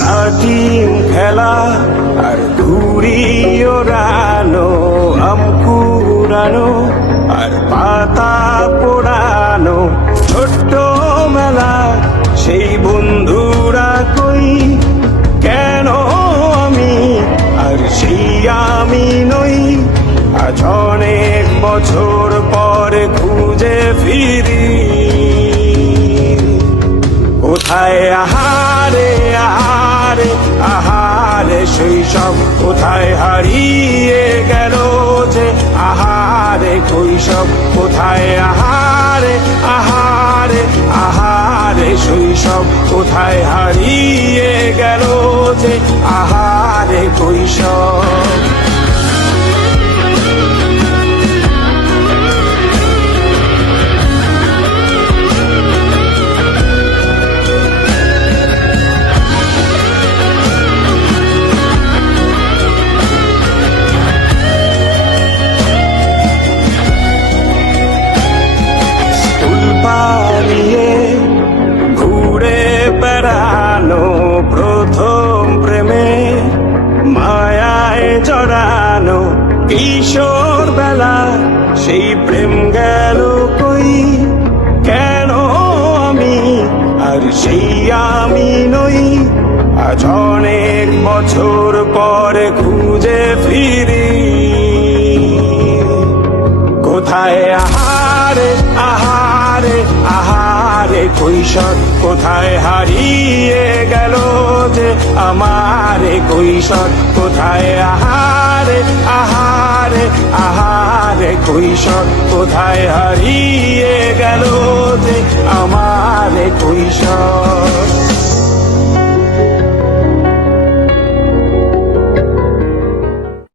লাটিম খেলা আর ঘুড়ি ওড়ানো, আম কুড়ানো আর পাতা পোড়ানো, ছোট্ট মেলা সেই বন্ধুরা কই, কেন আমি আর সেই আমি নই। আজ অনেক বছর পরে খুঁজে ফিরি, কোথায় আহারে আহারে আহারে শৈশব, কোথায় হারিয়ে গেল যে আহারে কৈশব, কোথায় আহারে আহারে আহারে শৈশব, কোথায় হারিয়ে গেল যে আহারে কৈশব। পালিয়ে ঘুরে বেড়ানো, প্রথম প্রেমে মায়ায় জড়ানো, কিশোর বেলা সেই প্রেম গেল কই, কেন আমি আর সেই আমি নই। আজ অনেক বছর পরে খুঁজে ফিরি, কোথায় আহারে আহারে আহারে কৈশোর, কোথায় হারিয়ে গেল যে আমারে কৈশোর, কোথায় আহারে আহারে আহারে কৈশোর, কোথায় হারিয়ে গেল যে আমারে কৈশোর।